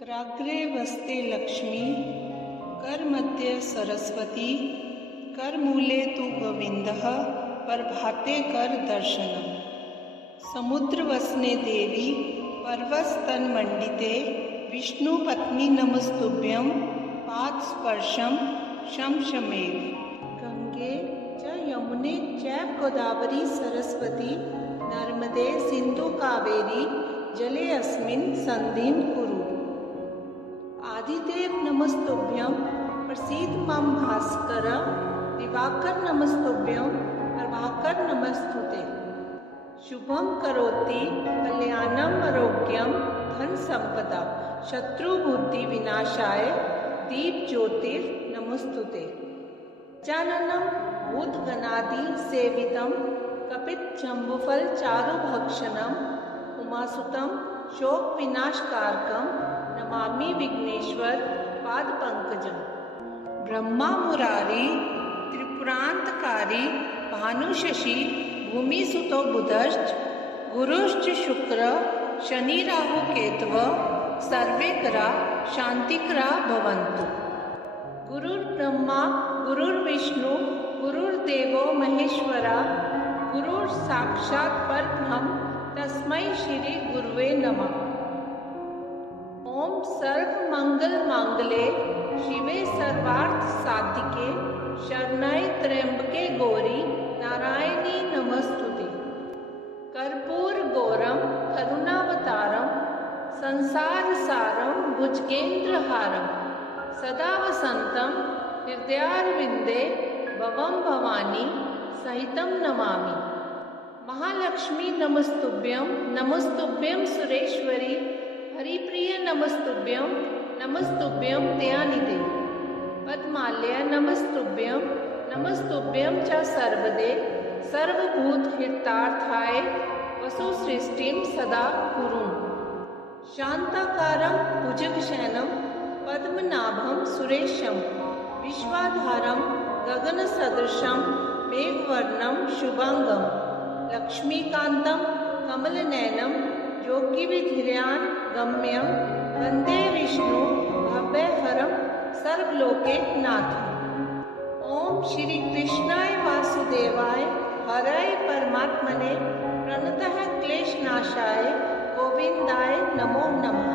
कराग्रे वस्ते लक्ष्मी, करमध्ये सरस्वती, करमूले तु गोविन्दः, प्रभाते कर दर्शनम्। समुद्रवसने देवी, पर्वतस्तनमण्डिते, विष्णुपत्नी नमस्तुभ्यं, पादस्पर्शं शमशमेव। गंगे च यमुने चैव गोदावरी सरस्वती, नर्मदे सिन्धु कावेरी, जले अस्मिन् सन्धिं कुरु। आदिदेव नमस्तुभ्यं, प्रसीद मम भास्कर, दिवाकर नमस्तुभ्यं, प्रभाकर नमस्तुते। शुभं करोति कल्याणं आरोग्यं धन संपदा, शत्रुबुद्धि विनाशाय दीप ज्योतिर नमस्तुते। गजाननं भूतगणादि सेवितं, कपित जम्बुफल चारुभक्षणं, उमासुतं शोक विनाशकारकं, नमामि विघ्नेश्वर पाद पंकजं। ब्रह्मा मुरारी, त्रिपुरांतकारी, भानुशशि, भूमिसुतो बुधश्च, गुरुश्च शुक्र, शनि राहु केतव, सर्वे ग्रहा शांतिकरा भवन्तु। गुरुर्ब्रह्मा गुरुर्विष्णु गुरुर्देवो महेश्वरा, गुरुः साक्षात् परब्रह्म तस्मै श्री गुरुवे नमः। ओम सर्वमंगल मांगल्ये शिवे सर्वार्थ साधिके, शरण्ये त्र्यंबके गौरी नारायणी नमस्तुते। कर्पूर गौरम करुणावतारम, संसार सारम भुजगेन्द्रहारम, सदा वसंतम हृदयारविंदे भवम भवानी सहितं नमामि। महालक्ष्मी नमस्तुभ्यं, नमस्तुभ्यं सुरेश्वरी, हरिप्रिय नमस्तुभ्यं, नमस्तुभ्यं दयानिधे। पद्मालय नमस्तुभ्यं, नमस्तुभ्यं च सर्वदे, सर्वभूत हितार्थाय वसुसृष्टिं सदा कुरुम्। शान्ताकारं भुजगशयनं पद्मनाभं सुरेशं, विश्वाधारं गगनसदृशं मेघवर्णं शुभांगं, लक्ष्मीकान्तं कमलनयनं योगिविधिर्यान् गम्यं, वन्दे विष्णु भव्यहरं सर्वलोकैकनाथम्। ओम श्री कृष्णाय वासुदेवाय हराय परमात्मने, प्रणतः क्लेशनाशाय गोविन्दाय नमो नमः।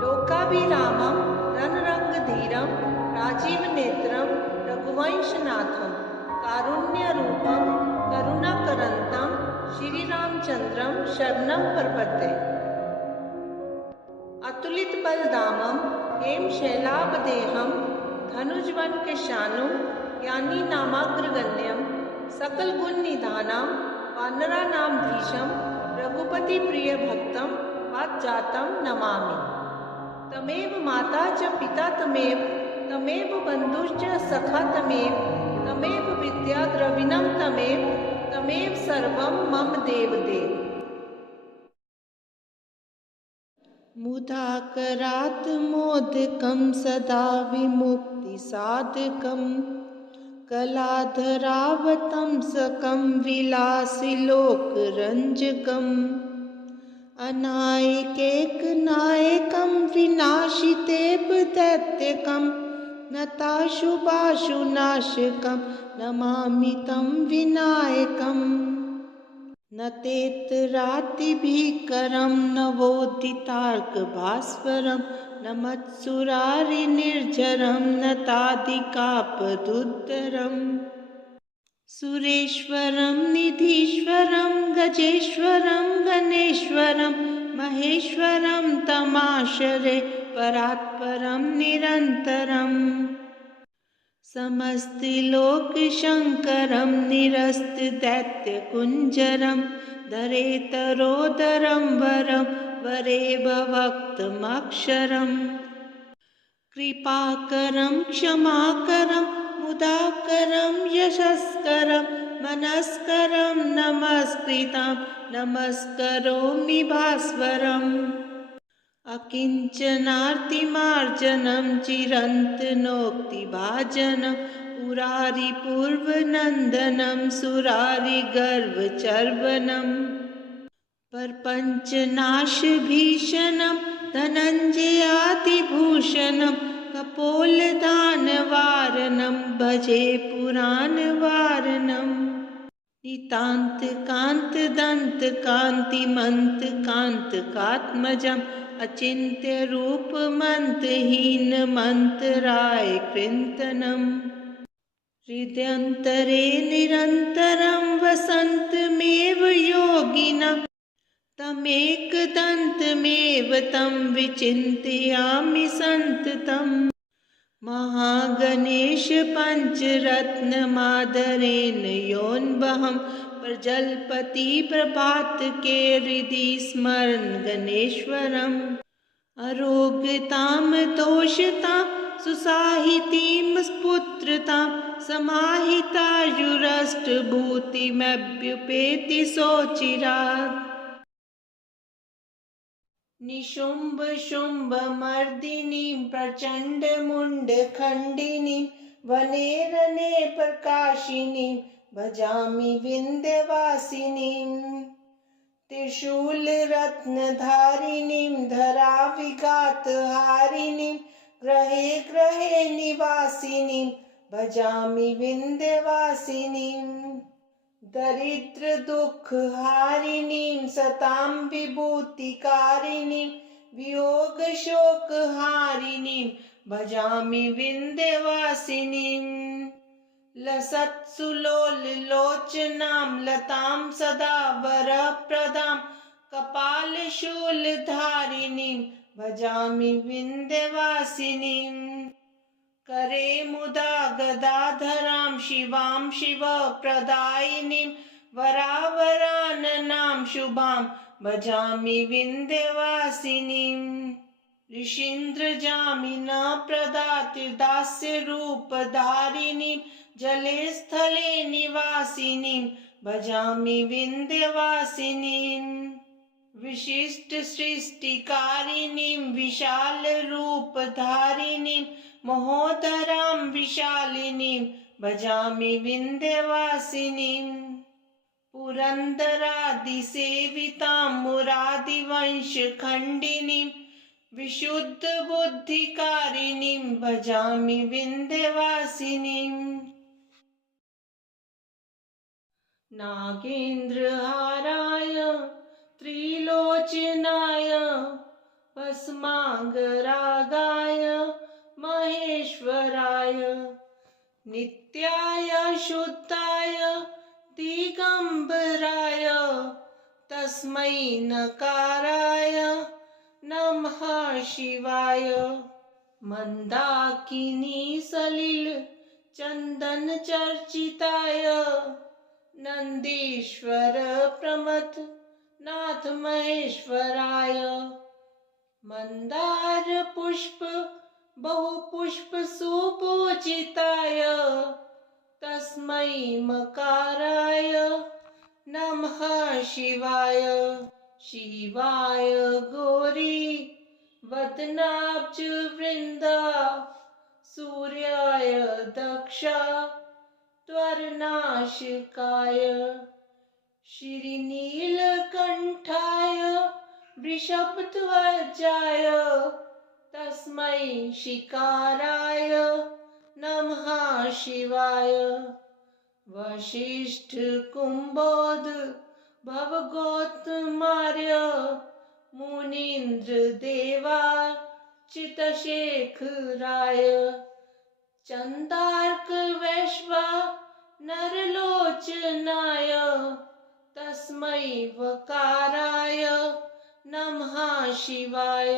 लोकाभिरामं रणरङ्गधीरं, राजीवनेत्रं रघुवंशनाथं, कारुण्यरूपं करुणाकरन्तं श्रीरामचन्द्रं शरणं प्रपद्ये। अतुलित बलधामं हेम शैलाभदेहं, धनुजवनकृशानुं यानी नामाग्रगण्यं, सकल गुण निधानं वानराणामधीशं, रघुपति प्रिय भक्तं वातजातं नमामि। तमेव माता च पिता तमेव, तमेव बन्धुश्च सखा तमेव, तमेव विद्या द्रविणं तमेव, तमेव सर्वं मम देवदेव। मुदाकरात् मोदकं सदा विमुक्तिसाधकं, कलाधरावतंसकं विलासिलोकरञ्जकम्, अनायकैकनायकं विनाशितेव दैत्यकं, नताशुभाशुनाशकं नमामि तं विनायकम्। न तेतरातिभीकरं नवोदितार्कभास्वरं, न मत्सुरारिनिर्झरं नतादिकापदुद्धरम्। सुरेश्वरं निधीश्वरं गजेश्वरं गणेश्वरं, महेश्वरं तमाश्रये परात्परं निरन्तरम्। समस्तिलोकशङ्करं निरस्तदैत्यकुञ्जरं, धरेतरोदरं वरं वरेभवक्तमक्षरम्। कृपाकरं क्षमाकरं मुदाकरं यशस्करं, मनस्करं नमस्कृतं नमस्करोमि भास्वरम्। अकिञ्चनार्तिमार्जनं चिरन्तनोक्तिभाजनं, पुरारिपूर्वनन्दनं सुरारिगर्वचर्वणम्। प्रपञ्चनाशभीषणं धनञ्जयातिभूषणं कपोलदानवारणं भजे पुराणवारणम् नितान्तकान्तदन्तकान्तिमन्तकान्तकात्मजम् अचिन्त्यरूपमन्तहीनमन्तरायकृन्तनम् हृदयन्तरे निरन्तरं वसन्तमेव योगिनः तमेकदन्तमेव तं विचिन्तयामि सन्ततम् महागणेश पञ्चरत्नमादरेण योऽन्वहं प्रजल्पति प्रभात के हृदि स्मरन् गणेश्वरम् अरोगतां तोषतां सुसाहितीं स्फुत्रतां समाहितायुरष्टभूतिमभ्युपेति सोचिरात् निशुम्भशुम्भमर्दिनीं प्रचण्डमुण्डखण्डिनीं वने रणे प्रकाशिनीं भजामि विन्ध्यवासिनीं त्रिशूलरत्नधारिणीं धराविघातहारिणीं ग्रहे ग्रहे निवासिनीं भजामि विन्ध्यवासिनीं दरिद्रदुःखहारिणीं सतां विभूतिकारिणीं वियोगशोकहारिणीं भजामि विन्ध्यवासिनीं लसत्सुलोललोचनां लतां सदा वरप्रदां कपालशूलधारिणीं भजामि विन्ध्यवासिनीं करे मुदा गदाधरां शिवां शिवप्रदायिनीं वरावराननां शुभां भजामि विन्ध्यवासिनीं ऋषीन्द्रजामिनप्रदातिदास्यरूपधारिणीं जले स्थले निवासिनीं भजामि विन्ध्यवासिनीं विशिष्टसृष्टिकारिणीं विशालरूपधारिणीं महोदरां विशालिनीं भजामि विन्ध्यवासिनीं पुरन्दरादिसेवितां मुरादिवंशखण्डिनीं विशुद्धबुद्धिकारिणीं भजामि विन्ध्यवासिनीं नागेन्द्रहाराय त्रिलोचनाय भस्माङ्गरागाय महेश्वराय नित्याय शुद्धाय दिगम्बराय तस्मै नकाराय नमः शिवाय मन्दाकिनी सलिल चन्दन चर्चिताय नन्दीश्वर प्रमथ नाथ महेश्वराय मंदार पुष्प बहुपुष्प सुपूजिताय तस्मै मकाराय नमः शिवाय शिवाय गौरी वदनाब्ज वृंदा सूर्याय दक्षा त्वरनाशिकाय श्रीनीलकण्ठाय वृषभध्वजाय तस्मै शिकाराय नमः शिवाय वशिष्ठ कुम्भोद भवगोत्मार्य मुनीन्द्र देवा चितशेखराय चंदार्क वैश्वा नरलोचनाय तस्मै वकाराय नमः शिवाय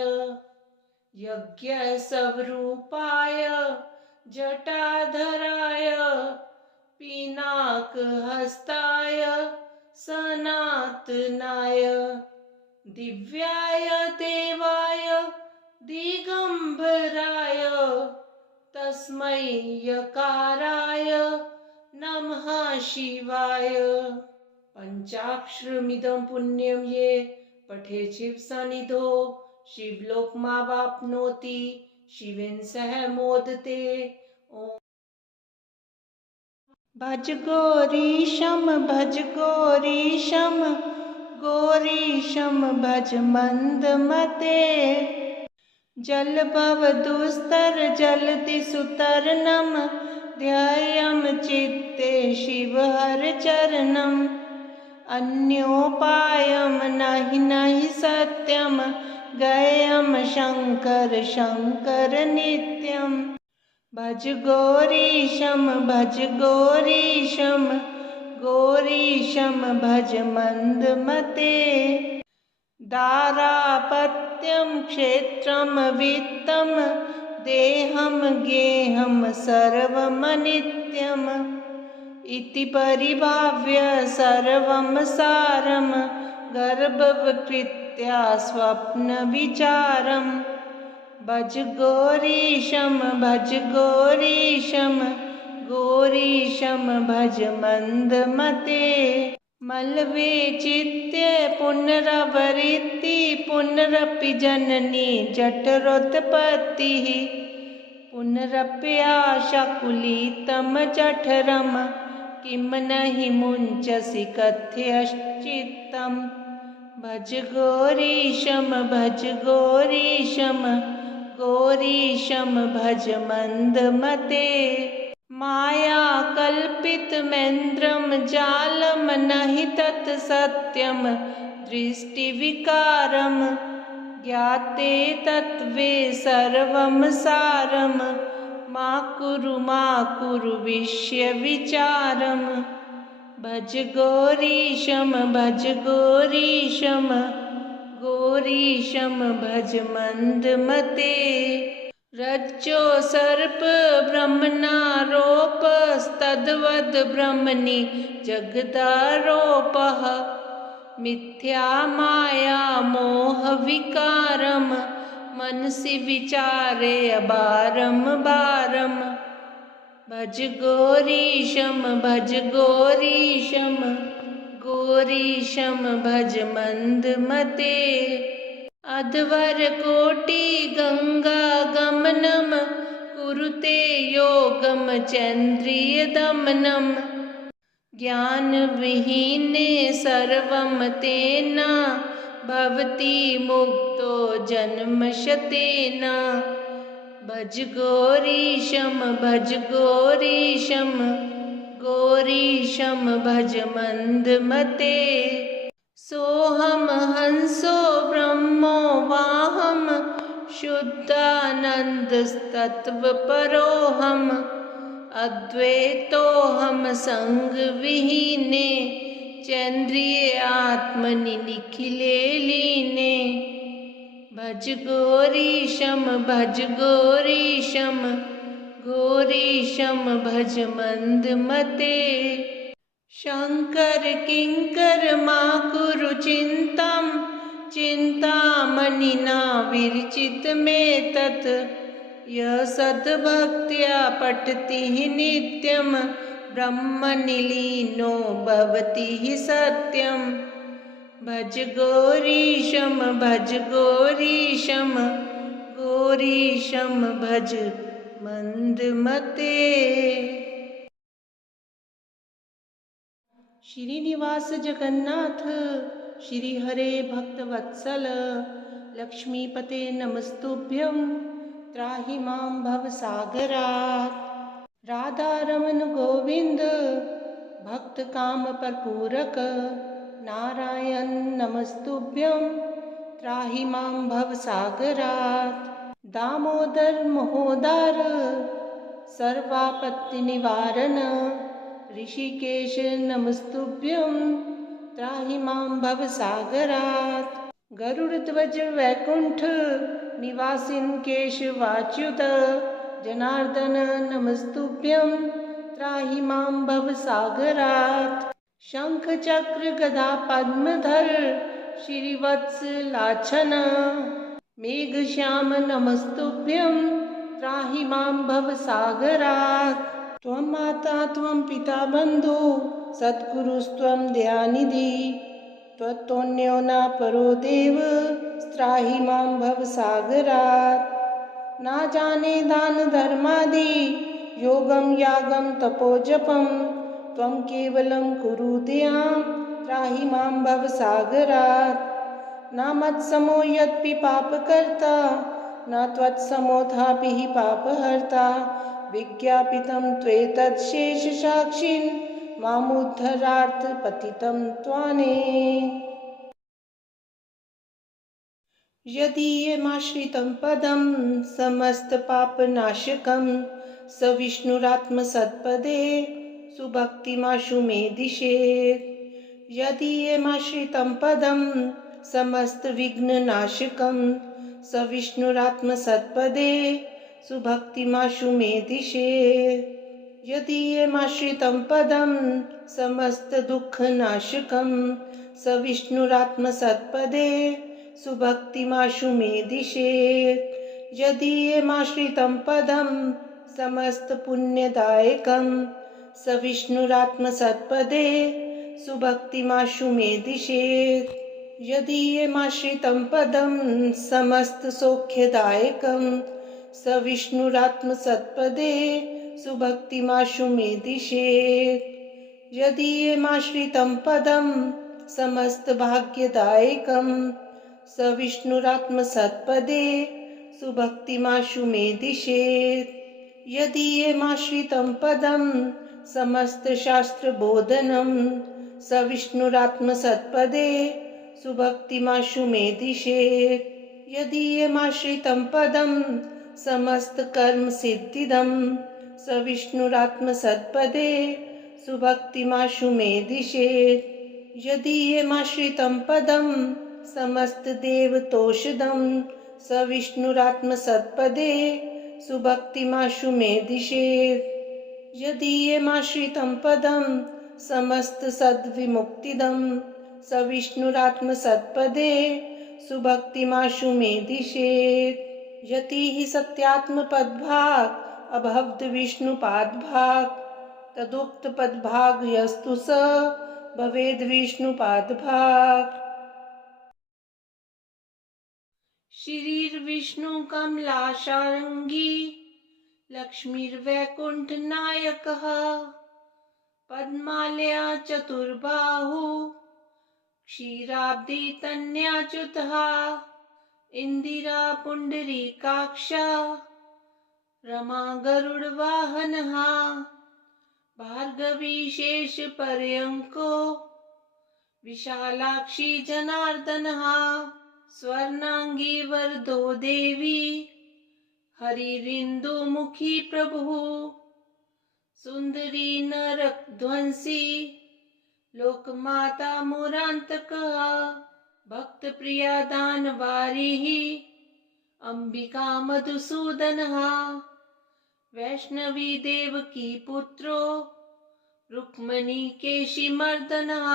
यज्ञस्वरूपाय जटाधराय पिनाकहस्ताय सनातनाय दिव्याय देवाय दिगंबराय तस्मै यकाराय नमः शिवाय पंचाक्षरमिदं पुण्यं ये पठेत् शिवसन्निधौ शिवलोकमावाप्नोति शिवेन सह मोदते। ओम भज गौरीशम गौरीशम भज मंदमते। जलभवदुस्तर जलधिसुतरणं ध्येयं चित्ते शिवहरचरणम् अन्योपायं नहि सत्यं ज्ञेयं शङ्कर शङ्कर नित्यं भज गौरीशं गौरीशं भज मन्दमते दारापत्यं क्षेत्रं वित्तं देहं गेहं सर्वमनित्यम् इति परिभाव्य सर्वं सारं गर्भवकृत्या स्वप्नविचारं भज गौरीशं गौरीशं भज मन्दमते मल्वे चित्ते पुनरवृत्ति पुनरपि जननी जठरोत्पत्तिः पुनरप्याशाकुलितं जठरं किं नहि मुञ्चसि कथयश्चित्तं भज गौरीशं गौरीशं भज मन्दमते मायाकल्पितमेन्द्रं जालं नहि तत् सत्यं दृष्टिविकारं ज्ञाते तत्त्वे सर्वं सारं मा कुरु विषयविचारं भज गौरीशं भज मन्दमते रज्जो सर्प ब्रह्मणारोपस्तद्वद् ब्रह्मणि जगदारोपः मिथ्या माया मोहविकारं मनसि विचारे बारं भज गौरीशं भज मन्दमते अध्वरकोटि गंगा गमनं कुरुते योगं चन्द्रियदमनं ज्ञानविहीने सर्वं तेन भवति मुक्तो जन्मशतेन भज गौरीशं भज मन्दमते सोऽहं हंसो ब्रह्मो वाहं शुद्धानन्दस्तत्त्वपरोऽहम् अद्वैतोऽहं सङ्गविहीने चन्द्रिये आत्मनि निखिले लीने भज गौरीशं भज मन्दमते शङ्कर किङ्कर मा कुरु चिन्तामणिना विरचितमेतत् यः सद्भक्त्या पठति नित्यं ब्रह्मनिलीनो भवति सत्यं भज गौरीशं भज मन्दमते। श्रीनिवास जगन्नाथ श्री हरे भक्तवत्सल लक्ष्मीपते नमस्तुभ्यं त्राहि मां भवसागरात्। राधारमण गोविंद भक्त काम परपूरक नारायण नमस्तुभ्यं त्राहि मां भवसागरात्। दामोदर महोदर सर्वापत्ति निवारण ऋषिकेश नमस्तुभ्यं त्राहि मां भवसागरात्। गरुड़ध्वज वैकुंठ निवासिन केशवाच्युत जनार्दन नमस्तुभ्यं त्राहि मां भवसागरात्। शंख चक्र गदा पद्मधर श्रीवत्स लाछन मेघश्याम नमस्तुभ्यं त्राहि मां भवसागरात्। त्वं माता त्वं पिता बन्धु सद्गुरुस्त्वं दयानिधि त्वत्तोऽन्यो न परो देव त्राहि मां भवसागरात्। न जाने दान धर्मादि योगं यागं तपोजपं त्वं केवलं कुरु दयां त्राहि मां भवसागरात्। न मत्समो यद्पि पापकर्ता न त्वत्समोऽथापि पापहर्ता विज्ञापितं त्वेतच्छेषसाक्षिन् मामुद्धरार्थ पतितं त्वाने। यदीयमाश्रितं पदं समस्तपापनाशकं स विष्णुरात्मसत्पदे सुभक्तिमाशु मे दिशेत्। यदीयमाश्रितं पदं समस्तविघ्ननाशकं स विष्णुरात्मसत्पदे सुभक्तिमाशु मे दिशेत्। यदीयमाश्रितं पदं समस्तदुःखनाशकं स विष्णुरात्मसत्पदे सुभक्तिमाशु मे दिशेत्। यदीयमाश्रितं पदं समस्तपुण्यदायकं स विष्णुरात्मसत्पदे सुभक्तिमाशु मे दिशेत्। यदीयमाश्रितं पदं समस्तसौख्यदायकं स विष्णुरात्मसत्पदे सुभक्तिमाशु मे दिशेत्। यदीयमाश्रितं पदं समस्तभाग्यदायकं स विष्णुरात्मसत्पदे सुभक्तिमाशु मे दिशेत्। यदीयमाश्रितं पदं समस्तशास्त्रबोधनं स विष्णुरात्मसत्पदे सुभक्तिमाशु मे दिशेत्। यदीयमाश्रितं पदं समस्तकर्मसिद्धिदं स विष्णुरात्मसत्पदे सुभक्तिमाशु मे दिशेत्। यदीयमाश्रितं पदं समस्तदेवतोषधं स विष्णुरात्मसत्पदे सुभक्तिमाशु मे दिशेत्। यदीयमाश्रितं पदं समस्तसद्विमुक्तिदं स विष्णुरात्मसत्पदे सुभक्तिमाशु मे दिशेत्। यतिः सत्यात्मपदभाक् अभवद्विष्णुपादभाक् तदुक्तपदभाग् यस्तु स भवेद्विष्णुपादभाक्। श्रीर्विष्णुकमलाशार्ङ्गी लक्ष्मीर्वैकुण्ठनायकः पद्मालया चतुर्बाहु क्षीराब्दी तन्याच्युतः इंदिरा पुण्डरीकाक्षा रमा गरुडवाहनः भार्गवी शेषपर्यङ्को विशालाक्षी जनार्दनः स्वर्णांगी वरदो देवी हरिरिन्दुमुखी प्रभुः सुंदरी नरकध्वंसी लोकमाता मुरान्तकः भक्तप्रिया दानवारिः अंबिका मधुसूदनः वैष्णवी देवकी पुत्रो रुक्मणी केशीमर्दनः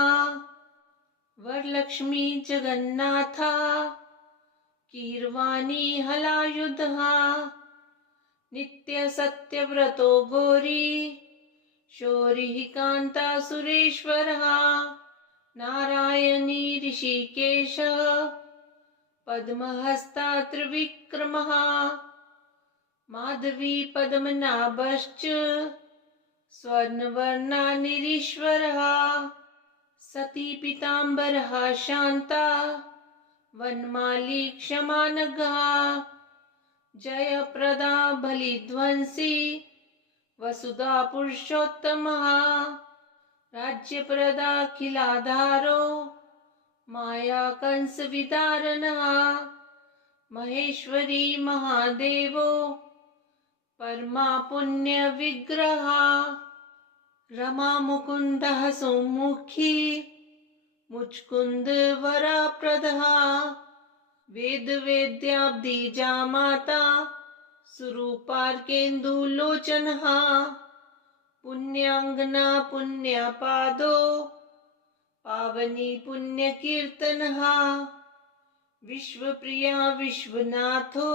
वरलक्ष्मी जगन्नाथा कीरवाणी हलायुधः नित्य सत्यव्रतो गौरी शौरिः कान्ता सुरेश्वरः नारायणी ऋषिकेशः पद्महस्ता त्रिविक्रमः माधवी पद्मनाभश्च स्वर्णवर्णा निरीश्वरः सती पीताम्बरः शान्ता वनमाली क्षमानघः जयप्रदा बलिध्वंसी वसुधा पुरुषोत्तमः राज्यप्रदाखिलाधारो माया कंस विदारणः महेश्वरी महादेवो परमा पुण्य विग्रह रमा मुकुंदः सौमुखी मुचकुंद वरप्रदः वेद वेद्याब्दी जामाता सुरूपार्केन्दुलोचनः पुण्याङ्गना पुण्यपादो पावनी पुण्यकीर्तनः विश्वप्रिया विश्वनाथो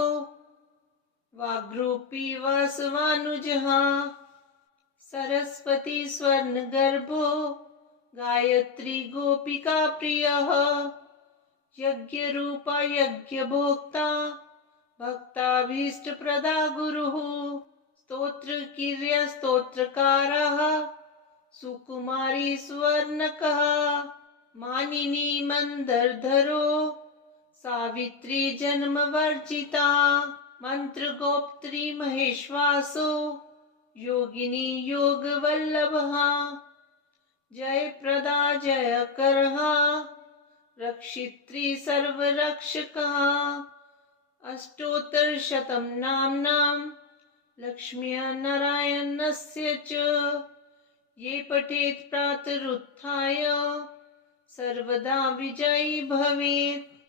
वाग्रूपी वासवानुजः सरस्वती स्वर्णगर्भो गायत्री गोपिका प्रियः यज्ञरूपा यज्ञभोक्ता भक्ताभीष्टप्रदा गुरुः स्तोत्रकीर्या स्तोत्रकारः सुकुमारी सुवर्णकः मानिनी मंदरधरो सावित्री जन्मवर्जिता मन्त्रगोप्त्री महेश्वासो योगिनी योगवल्लभः जयप्रदा जयकरः रक्षित्री सर्वरक्षकः अष्टोत्तरशतं नाम्नां लक्ष्म्या नारायणस्य च ये पठेत् प्रातरुत्थाय सर्वदा विजयी भवेत्।